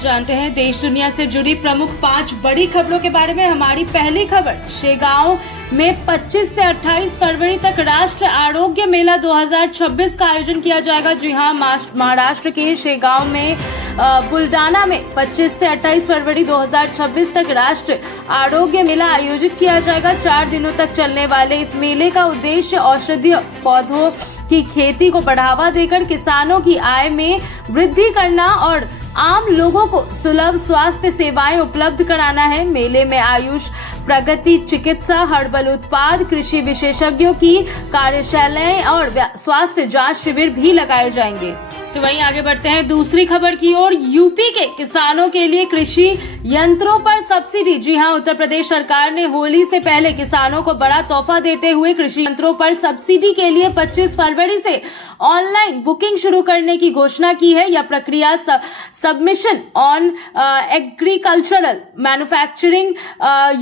जानते हैं देश दुनिया से जुड़ी प्रमुख 5 बड़ी खबरों के बारे में। हमारी पहली खबर, शेगांव में 25 से 28 फरवरी तक राष्ट्रीय आरोग्य मेला 2026 का आयोजन किया जाएगा। जी हां, महाराष्ट्र के शेगांव में बुल्डाना में 25 से 28 फरवरी 2026 तक राष्ट्रीय आरोग्य मेला आयोजित किया जाएगा। 4 दिनों तक चलने वाले इस मेले का उद्देश्य औषधीय पौधों की खेती को बढ़ावा देकर किसानों की आय में वृद्धि करना और आम लोगों को सुलभ स्वास्थ्य सेवाएं उपलब्ध कराना है। मेले में आयुष, प्रगति चिकित्सा, हर्बल उत्पाद, कृषि विशेषज्ञों की कार्यशालाएं और स्वास्थ्य जांच शिविर भी लगाए जाएंगे। तो वहीं आगे बढ़ते हैं दूसरी खबर की ओर। यूपी के किसानों के लिए कृषि यंत्रों पर सब्सिडी। जी हां, उत्तर प्रदेश सरकार ने होली से पहले किसानों को बड़ा तोहफा देते हुए कृषि यंत्रों पर सब्सिडी के लिए 25 फरवरी से ऑनलाइन बुकिंग शुरू करने की घोषणा की है। यह प्रक्रिया सबमिशन ऑन एग्रीकल्चरल मैन्युफैक्चरिंग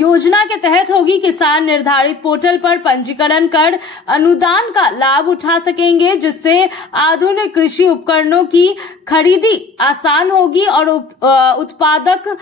योजना के तहत होगी। किसान निर्धारित पोर्टल पर पंजीकरण कर अनुदान का लाभ उठा सकेंगे, जिससे आधुनिक कृषि उपकरणों की खरीदी आसान होगी और उत्पादक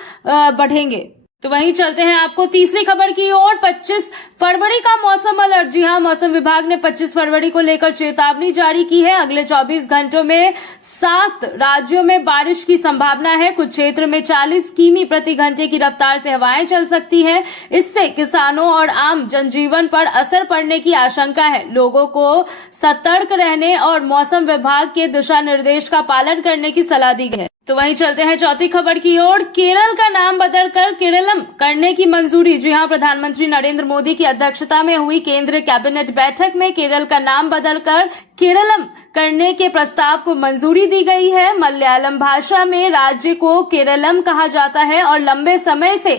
बढ़ेंगे। तो वहीं चलते हैं आपको तीसरी खबर की ओर। 25 फरवरी का मौसम अलर्ट। जी हां, मौसम विभाग ने 25 फरवरी को लेकर चेतावनी जारी की है। अगले 24 घंटों में 7 राज्यों में बारिश की संभावना है। कुछ क्षेत्र में 40 किमी प्रति घंटे की रफ्तार से हवाएं चल सकती हैं। इससे किसानों और आम जनजीवन पर असर पड़ने की आशंका है। लोगों को सतर्क रहने और मौसम विभाग के दिशा निर्देश का पालन करने की सलाह दी गई है। तो वहीं चलते हैं चौथी खबर की ओर। केरल का नाम बदलकर केरलम करने की मंजूरी। जी हां, प्रधानमंत्री नरेंद्र मोदी की अध्यक्षता में हुई केंद्रीय कैबिनेट बैठक में केरल का नाम बदलकर केरलम करने के प्रस्ताव को मंजूरी दी गई है। मलयालम भाषा में राज्य को केरलम कहा जाता है और लंबे समय से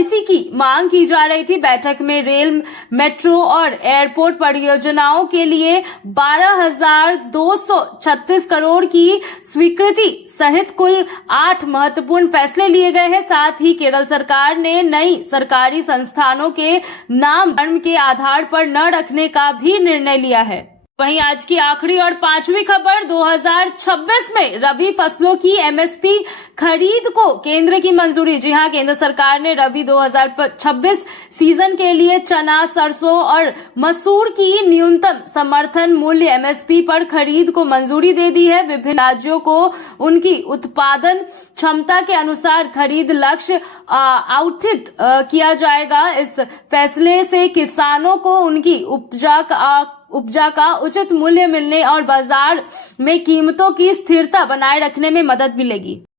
इसी की मांग की जा रही थी। बैठक में रेल, मेट्रो और एयरपोर्ट परियोजनाओं के लिए 12,236 करोड़ की स्वीकृति सहित कुल 8 महत्वपूर्ण फैसले लिए गए हैं। साथ ही केरल सरकार ने नई सरकारी संस्थानों के नाम धर्म के आधार पर न रखने का भी निर्णय लिया है। वहीं आज की आखिरी और 5वीं खबर, 2026 में रबी फसलों की एमएसपी खरीद को केंद्र की मंजूरी। जी हां, केंद्र सरकार ने रबी 2026 सीजन के लिए चना, सरसों और मसूर की न्यूनतम समर्थन मूल्य एमएसपी पर खरीद को मंजूरी दे दी है। विभिन्न राज्यों को उनकी उत्पादन क्षमता के अनुसार खरीद लक्ष्य आवंटित किया जाएगा। इस फैसले से किसानों को उनकी उपजा का उचित मूल्य मिलने और बाजार में कीमतों की स्थिरता बनाए रखने में मदद मिलेगी।